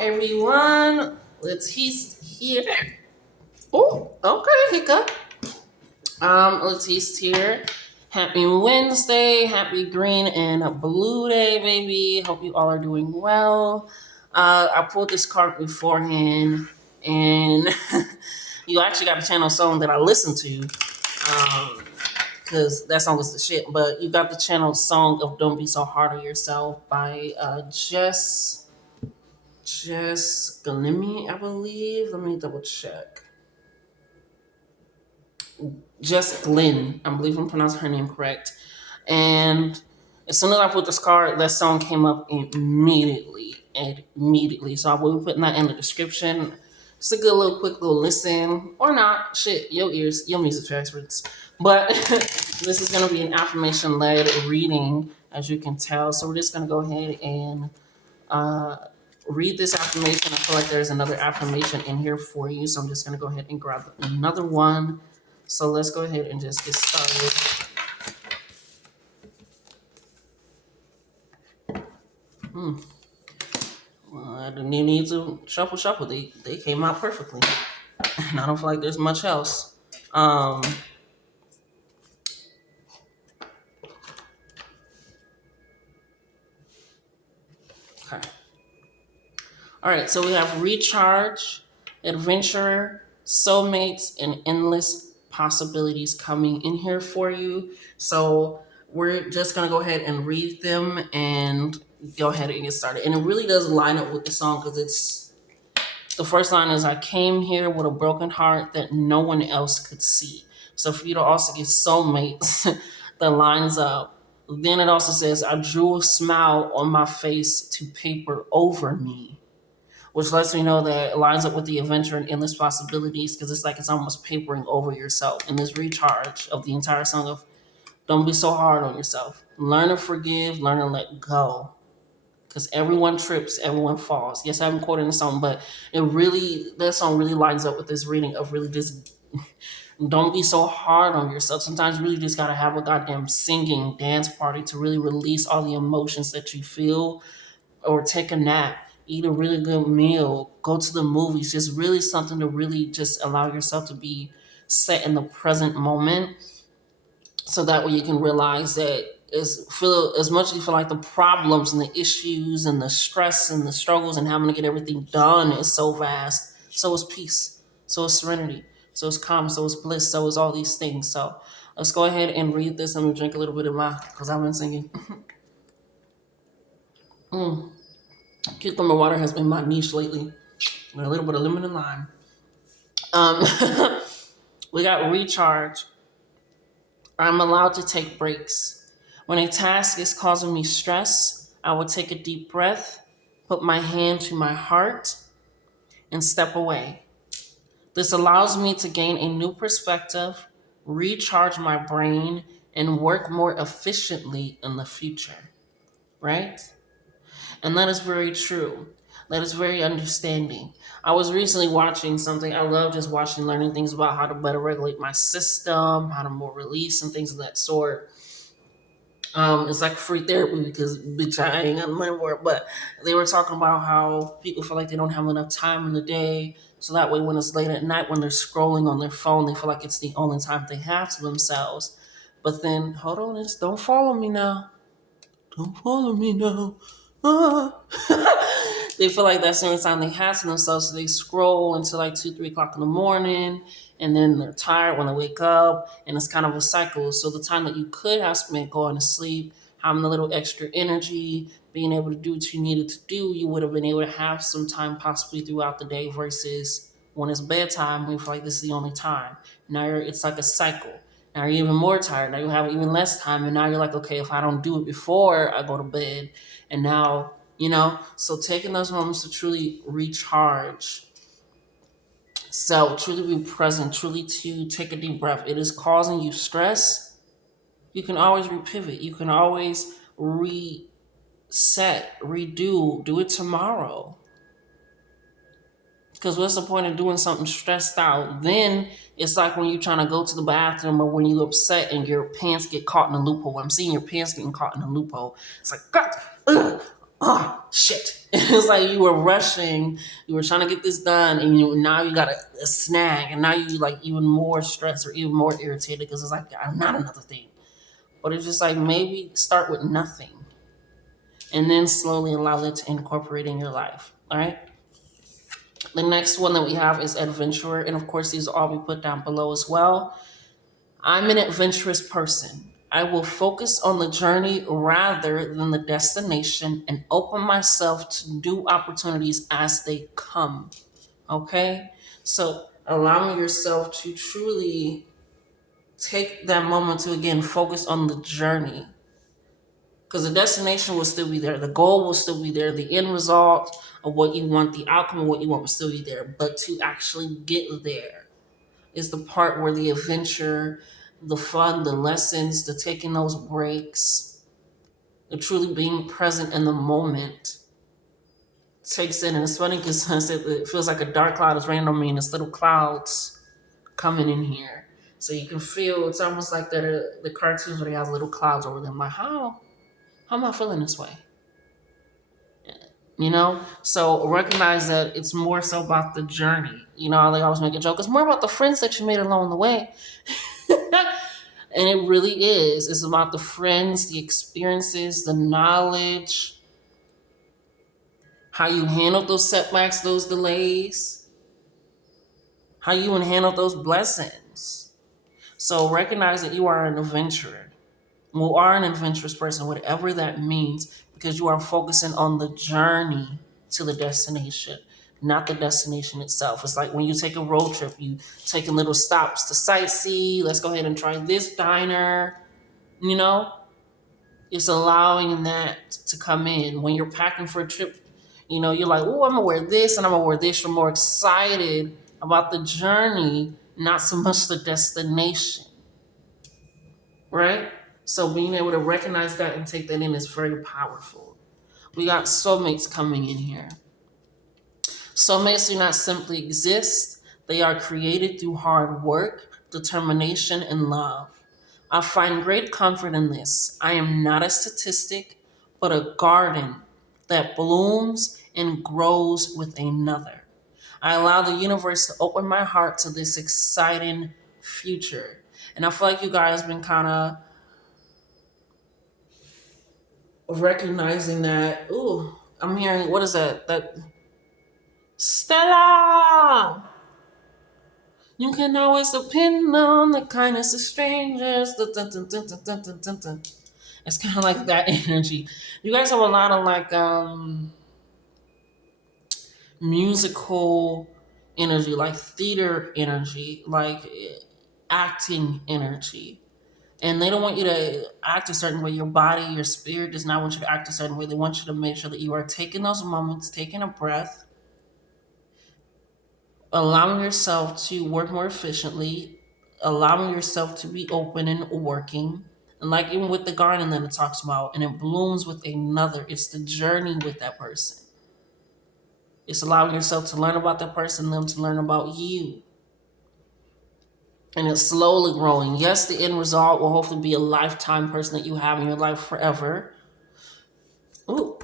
everyone. Let's here. Oh, okay, hiccup. Let's here. Happy Wednesday, happy green and blue day, baby. Hope you all are doing well. I pulled this card beforehand, and you actually got a channel song that I listened to, because that song was the shit. But you got the channel song of "Don't Be So Hard on Yourself" by Jess Galimi, I believe. Let me double check. Jess Glynn, I believe I'm pronouncing her name correct. And as soon as I put this card, that song came up immediately. So I will be putting that in the description. It's a good little quick little listen. Or not. Shit, your ears, your music experts. But this is going to be an affirmation-led reading, as you can tell. So we're just going to go ahead and read this affirmation. I feel like there's another affirmation in here for you. So I'm just going to go ahead and grab another one. So let's go ahead and just get started. Well, I didn't even need to shuffle. They came out perfectly. And I don't feel like there's much else. Okay. All right, so we have recharge, adventurer, soulmates, and endless possibilities coming in here for you. So we're just gonna go ahead and read them and go ahead and get started. And it really does line up with the song, because it's the first line is, I came here with a broken heart that no one else could see. So for you to also get soulmates that lines up. Then it also says, I drew a smile on my face to paper over me, which lets me know that it lines up with the adventure and endless possibilities, because it's like it's almost papering over yourself. And this recharge of the entire song of don't be so hard on yourself. Learn to forgive, learn to let go. Because everyone trips, everyone falls. Yes, I haven't quoted the song, but that song really lines up with this reading of really just don't be so hard on yourself. Sometimes you really just gotta have a goddamn singing dance party to really release all the emotions that you feel, or take a nap, eat a really good meal, go to the movies, just really something to really just allow yourself to be set in the present moment. So that way you can realize that as much as you feel like the problems and the issues and the stress and the struggles and having to get everything done is so vast, so is peace, so is serenity, so is calm, so is bliss, so is all these things. So let's go ahead and read this. I'm gonna drink a little bit of mine because I've been singing. Cucumber water has been my niche lately, with a little bit of lemon and lime. We got recharge. I'm allowed to take breaks. When a task is causing me stress, I will take a deep breath, put my hand to my heart, and step away. This allows me to gain a new perspective, recharge my brain, and work more efficiently in the future. Right? And that is very true. That is very understanding. I was recently watching something. I love just watching, learning things about how to better regulate my system, how to more release, and things of that sort. It's like free therapy because bitch, I ain't got money for it. But they were talking about how people feel like they don't have enough time in the day. So that way when it's late at night, when they're scrolling on their phone, they feel like it's the only time they have to themselves. But then, hold on, just don't follow me now. Don't follow me now. They feel like that's the only time they have to themselves, so they scroll until like 2-3 o'clock in the morning, and then they're tired when they wake up, and it's kind of a cycle. So the time that you could have spent going to sleep, having a little extra energy, being able to do what you needed to do, you would have been able to have some time possibly throughout the day, versus when it's bedtime, we feel like this is the only time. Now it's like a cycle. Now you're even more tired. Now you have even less time. And now you're like, okay, if I don't do it before I go to bed, and now, so taking those moments to truly recharge. So truly be present, truly to take a deep breath. It is causing you stress. You can always repivot. You can always reset, redo, do it tomorrow. Because what's the point of doing something stressed out? Then it's like when you're trying to go to the bathroom, or when you're upset and your pants get caught in a loophole. I'm seeing your pants getting caught in a loophole. It's like, God, ugh. oh shit. It was like you were rushing, you were trying to get this done, and now you got a snag, and now you like even more stressed or even more irritated because it's like not another thing. But it's just like maybe start with nothing and then slowly allow it to incorporate in your life. All right. The next one that we have is adventurer, and of course these will all be put down below as well. I'm an adventurous person. I will focus on the journey rather than the destination and open myself to new opportunities as they come. Okay? So, allowing yourself to truly take that moment to again focus on the journey. Because the destination will still be there, the goal will still be there, the end result of what you want, the outcome of what you want will still be there. But to actually get there is the part where the adventure, the fun, the lessons, the taking those breaks, the truly being present in the moment takes in. And it's funny because I said it feels like a dark cloud is raining on me and it's little clouds coming in here. So you can feel it's almost like the cartoons where they have little clouds over them. Like, how am I feeling this way? So recognize that it's more so about the journey. They always make a joke, it's more about the friends that you made along the way. And it really is. It's about the friends, the experiences, the knowledge, how you handle those setbacks, those delays, how you handle those blessings. So recognize that you are an adventurer. You are an adventurous person, whatever that means, because you are focusing on the journey to the destination, not the destination itself. It's like when you take a road trip, you taking little stops to sightsee. Let's go ahead and try this diner. You know, it's allowing that to come in. When you're packing for a trip, you're like, oh, I'm gonna wear this and I'm gonna wear this. You're more excited about the journey, not so much the destination, right? So being able to recognize that and take that in is very powerful. We got soulmates coming in here. Soulmates do not simply exist, they are created through hard work, determination, and love. I find great comfort in this. I am not a statistic, but a garden that blooms and grows with another. I allow the universe to open my heart to this exciting future. And I feel like you guys been kind of recognizing that. Ooh, I'm hearing, what is that? That Stella! You can always depend on the kindness of strangers. Dun, dun, dun, dun, dun, dun, dun, dun, dun. It's kind of like that energy. You guys have a lot of like musical energy, like theater energy, like acting energy. And they don't want you to act a certain way. Your body, your spirit does not want you to act a certain way. They want you to make sure that you are taking those moments, taking a breath, allowing yourself to work more efficiently, allowing yourself to be open and working. And like even with the garden that it talks about, and it blooms with another, it's the journey with that person. It's allowing yourself to learn about that person, them to learn about you. And it's slowly growing. Yes, the end result will hopefully be a lifetime person that you have in your life forever. Ooh,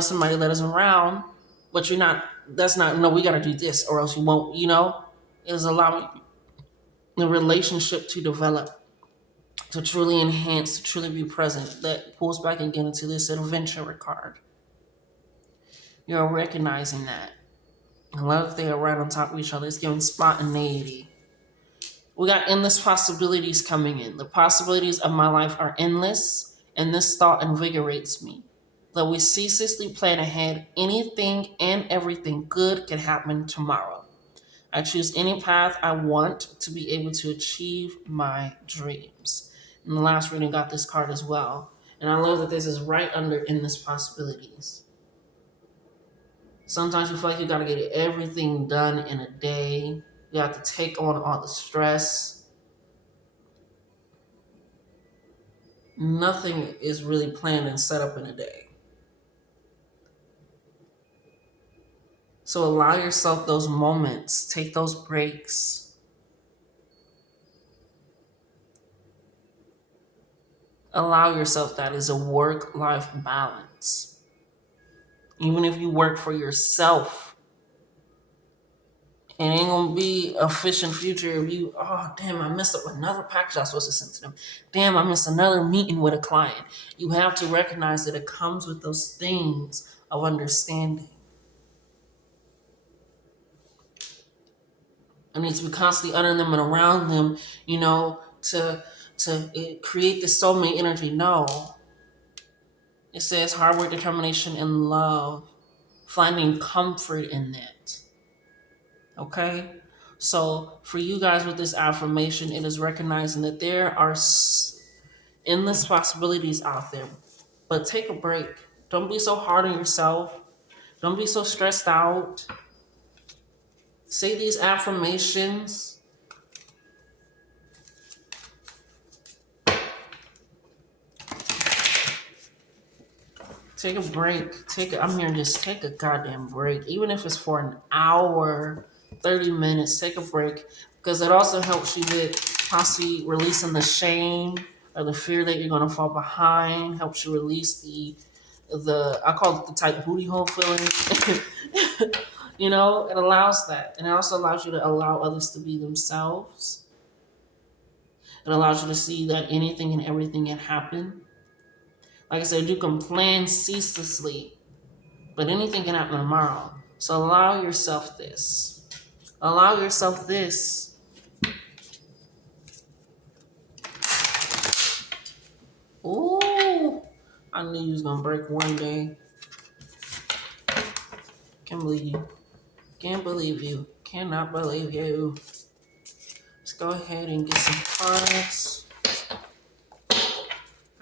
somebody that is around, but you're not, that's not, no, we got to do this or else you won't, it is allowing the relationship to develop, to truly enhance, to truly be present. That pulls back again into this adventure card. You're recognizing that. I love that they are right on top of each other. It's giving spontaneity. We got endless possibilities coming in. The possibilities of my life are endless, and this thought invigorates me. Though we ceaselessly plan ahead, anything and everything good can happen tomorrow. I choose any path I want to be able to achieve my dreams. And the last reading got this card as well. And I love that this is right under endless possibilities. Sometimes you feel like you got to get everything done in a day. You have to take on all the stress. Nothing is really planned and set up in a day. So allow yourself those moments, take those breaks. Allow yourself that is a work-life balance. Even if you work for yourself, it ain't gonna be a efficient future if you, oh damn, I messed up another package I was supposed to send to them. Damn, I missed another meeting with a client. You have to recognize that it comes with those things of understanding. It needs to be constantly under them and around them, to create the soulmate energy. No. It says hard work, determination, and love. Finding comfort in that. Okay? So, for you guys with this affirmation, it is recognizing that there are endless possibilities out there. But take a break. Don't be so hard on yourself. Don't be so stressed out. Say these affirmations. Take a break. I'm here, just take a goddamn break. Even if it's for an hour, 30 minutes, take a break. Because it also helps you with possibly releasing the shame or the fear that you're gonna fall behind. Helps you release the I call it the tight booty hole feeling. It allows that. And it also allows you to allow others to be themselves. It allows you to see that anything and everything can happen. Like I said, you can plan ceaselessly, but anything can happen tomorrow. So allow yourself this. Allow yourself this. Ooh, I knew you was gonna break one day. Can't believe you. Can't believe you. Cannot believe you. Let's go ahead and get some cards.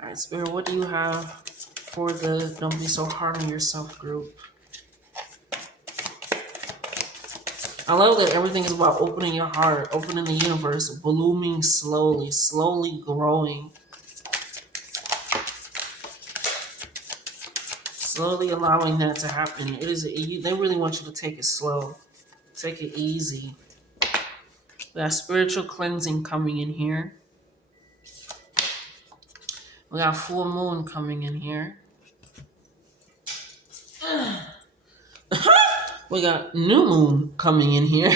All right, Spirit, what do you have for the Don't Be So Hard on Yourself group? I love that everything is about opening your heart, opening the universe, blooming slowly, slowly growing, slowly allowing that to happen. They really want you to take it slow, take it easy. We got spiritual cleansing coming in here. We got full moon coming in here. We got new moon coming in here.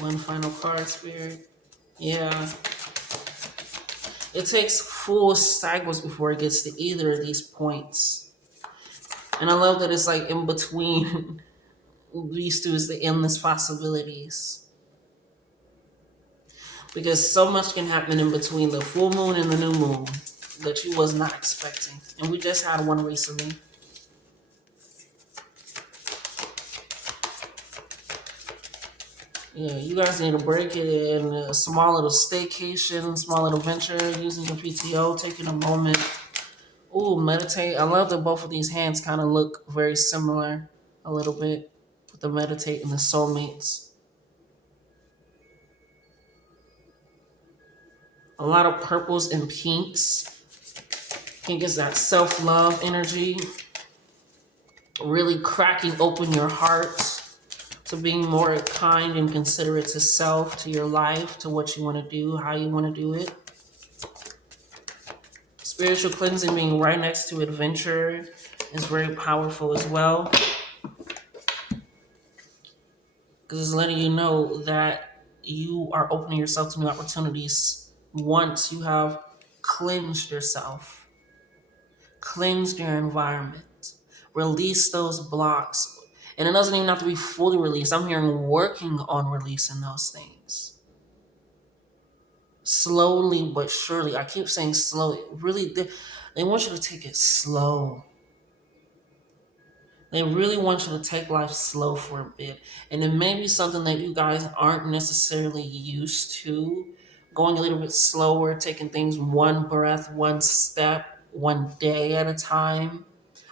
One final card, Spirit. Yeah. It takes full cycles before it gets to either of these points. And I love that it's like in between these two is the endless possibilities. Because so much can happen in between the full moon and the new moon that you was not expecting. And we just had one recently. Yeah, you guys need to break it in a small little staycation, small little venture, using your PTO, taking a moment. Ooh, meditate. I love that both of these hands kind of look very similar a little bit with the meditate and the soulmates. A lot of purples and pinks. Pink is that self-love energy. Really cracking open your heart to being more kind and considerate to self, to your life, to what you want to do, how you want to do it. Spiritual cleansing being right next to adventure is very powerful as well. Because it's letting you know that you are opening yourself to new opportunities once you have cleansed yourself, cleansed your environment, release those blocks. And it doesn't even have to be fully released. I'm hearing working on releasing those things. Slowly but surely. I keep saying slowly. Really, they want you to take it slow. They really want you to take life slow for a bit. And it may be something that you guys aren't necessarily used to. Going a little bit slower, taking things one breath, one step, one day at a time.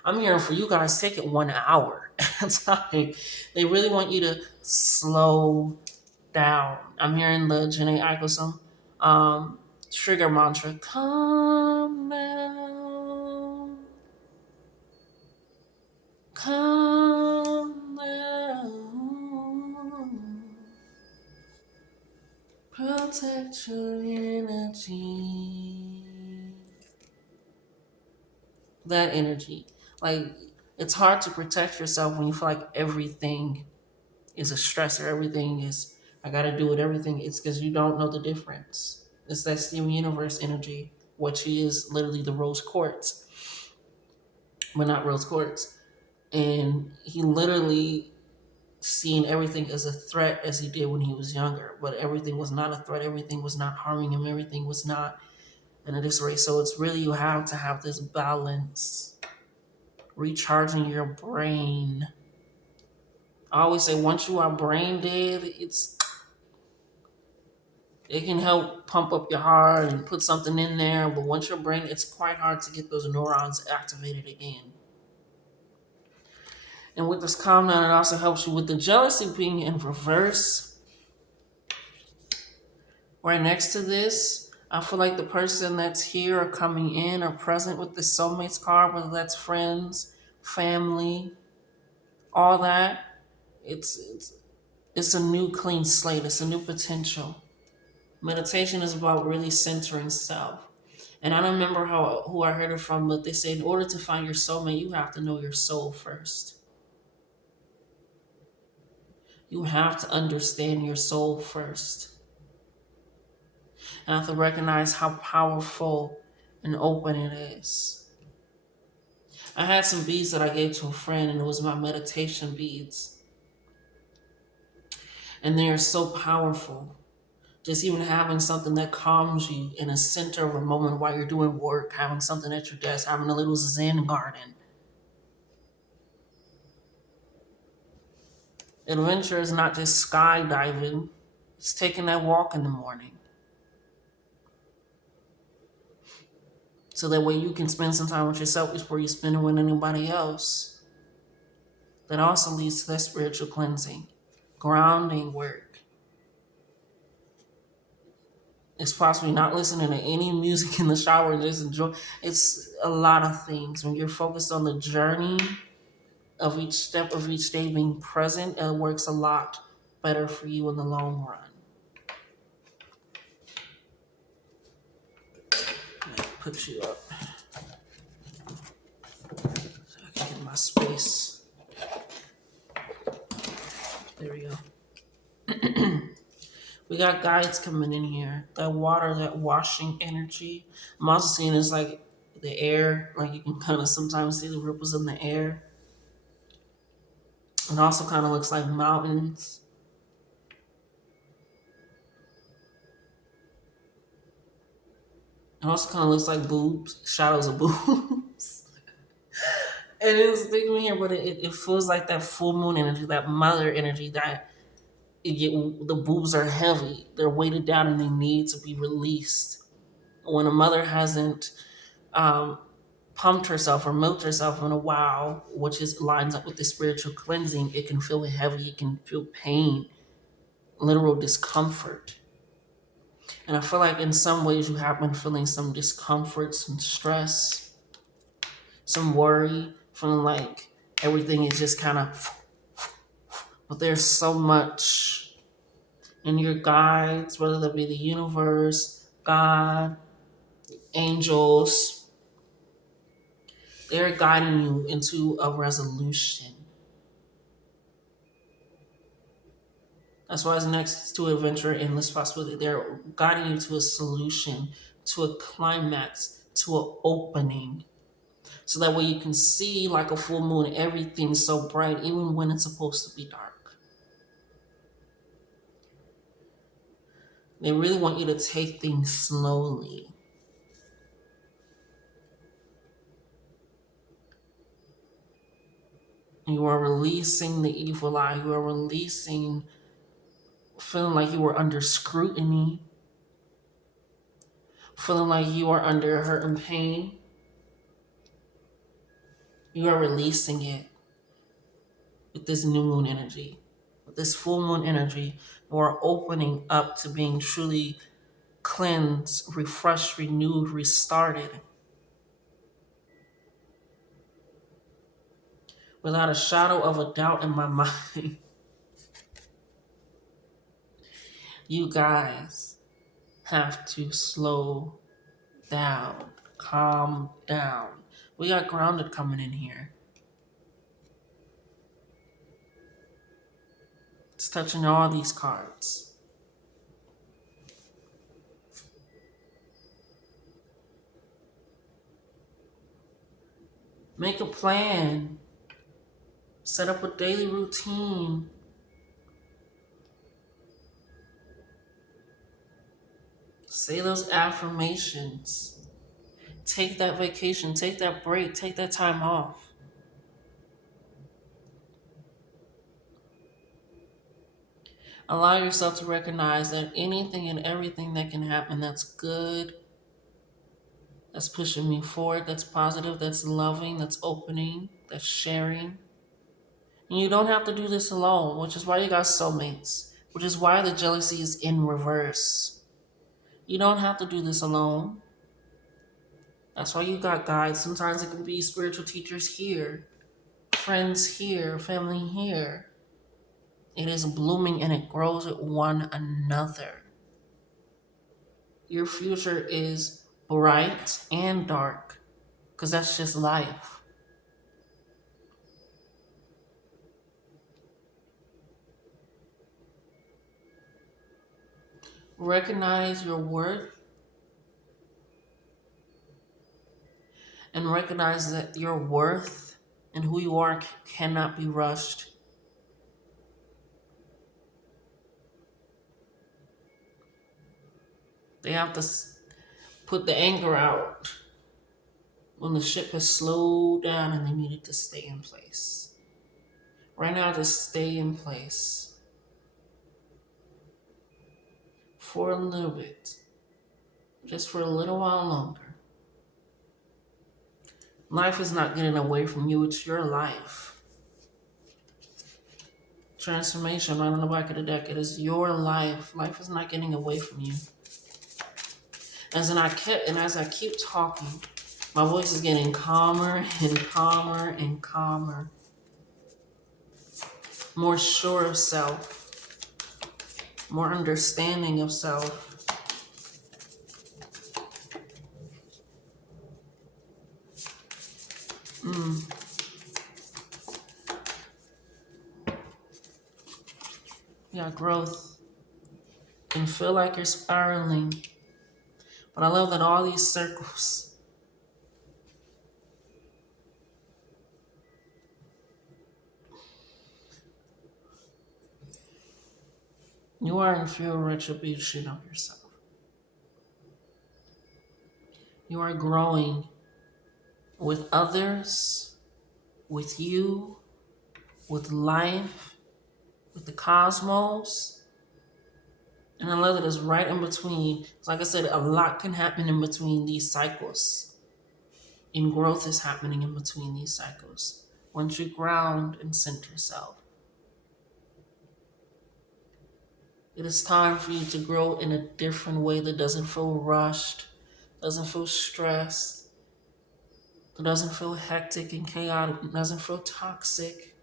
I'm hearing for you guys, take it 1 hour at a time. They really want you to slow down. I'm hearing the Janae Aiko song, trigger mantra. Calm down. Calm down. Protect your energy. That energy. Like, it's hard to protect yourself when you feel like everything is a stressor. Everything is, I gotta do it, everything. It's because you don't know the difference. It's that Steven Universe energy, which is literally the rose quartz, but not rose quartz. And he literally seen everything as a threat as he did when he was younger, but everything was not a threat. Everything was not harming him. Everything was not in a disarray. So it's really, you have to have this balance, recharging your brain. I always say once you are brain dead, it can help pump up your heart and put something in there, but once your brain, it's quite hard to get those neurons activated again. And with this calm down, it also helps you with the jealousy being in reverse. Right next to this, I feel like the person that's here or coming in or present with the soulmates card, whether that's friends, family, all that, it's it's it's a new clean slate. It's a new potential. Meditation is about really centering self. And I don't remember who I heard it from, but they say in order to find your soulmate, you have to know your soul first. You have to understand your soul first. And I have to recognize how powerful and open it is. I had some beads that I gave to a friend, and it was my meditation beads. And they are so powerful. Just even having something that calms you in a center of a moment while you're doing work, having something at your desk, having a little Zen garden. Adventure is not just skydiving, it's taking that walk in the morning. So that way you can spend some time with yourself before you spend it with anybody else. That also leads to that spiritual cleansing, grounding work. It's possibly not listening to any music in the shower and just enjoy. It's a lot of things. When you're focused on the journey of each step of each day being present, it works a lot better for you in the long run. Put you up so I can get my space. There we go. We got guides coming in here. That water, that washing energy. I'm also seeing it's like the air, like you can kind of sometimes see the ripples in the air. It also kind of looks like mountains. It also kind of looks like boobs, shadows of boobs. And it's thinking here, but it feels like that full moon energy, that mother energy, that the boobs are heavy. They're weighted down and they need to be released. When a mother hasn't um, pumped herself or milked herself in a while, which is lines up with the spiritual cleansing, it can feel heavy, it can feel pain, literal discomfort. And I feel like in some ways you have been feeling some discomfort, some stress, some worry, feeling like everything is just kind of, but there's so much in your guides, whether that be the universe, God, angels, they're guiding you into a resolution. That's why it's next to adventure, endless possibility. They're guiding you to a solution, to a climax, to an opening. So that way you can see like a full moon, everything's so bright, even when it's supposed to be dark. They really want you to take things slowly. You are releasing the evil eye. You are releasing feeling like you are under scrutiny, feeling like you are under hurt and pain. You are releasing it with this new moon energy. With this full moon energy, you are opening up to being truly cleansed, refreshed, renewed, restarted. Without a shadow of a doubt in my mind, you guys have to slow down, calm down. We got grounded coming in here. It's touching all these cards. Make a plan. Set up a daily routine. Say those affirmations. Take that vacation. Take that break. Take that time off. Allow yourself to recognize that anything and everything that can happen that's good, that's pushing me forward, that's positive, that's loving, that's opening, that's sharing. And you don't have to do this alone, which is why you got soulmates, which is why the jealousy is in reverse. You don't have to do this alone. That's why you got guides. Sometimes it can be spiritual teachers here, friends here, family here. It is blooming and it grows with one another. Your future is bright and dark because that's just life. Recognize your worth and recognize that your worth and who you are cannot be rushed. They have to put the anger out when the ship has slowed down and they need it to stay in place. Right now, just stay in place for a little bit, just for a little while longer. Life is not getting away from you, it's your life. Transformation right on the back of the deck, it is your life. Life is not getting away from you. As I keep talking, my voice is getting calmer and calmer and calmer. More sure of self. More understanding of self. Yeah, growth. And feel like you're spiraling. But I love that all these circles. You are in full retribution of yourself. You are growing with others, with you, with life, with the cosmos. And I love that it's right in between. So like I said, a lot can happen in between these cycles. And growth is happening in between these cycles. Once you ground and center yourself. It is time for you to grow in a different way that doesn't feel rushed, doesn't feel stressed, that doesn't feel hectic and chaotic, doesn't feel toxic.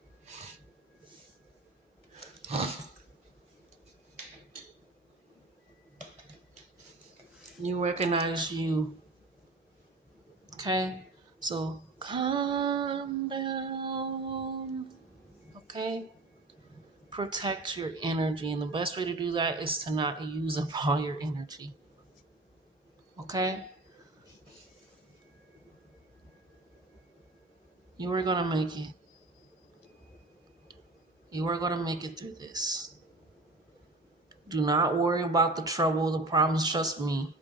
You recognize you. Okay? So calm down. Okay? Protect your energy. And the best way to do that is to not use up all your energy. Okay? You are going to make it. You are going to make it through this. Do not worry about the trouble, the problems. Trust me.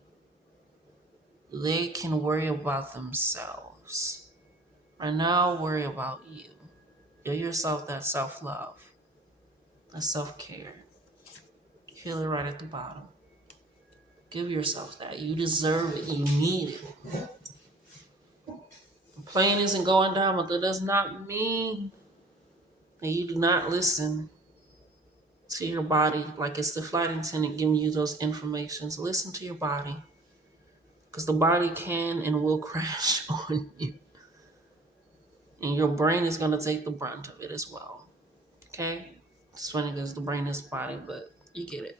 They can worry about themselves. Right now, worry about you. Give yourself that self-love, that self-care. Feel it right at the bottom. Give yourself that. You deserve it. You need it. The plane isn't going down, but that does not mean that you do not listen to your body like it's the flight attendant giving you those informations. Listen to your body because the body can and will crash on you. And your brain is going to take the brunt of it as well. Okay? It's funny because the brain is body, but you get it.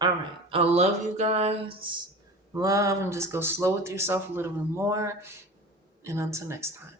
All right. I love you guys. Love and just go slow with yourself a little bit more. and until next time.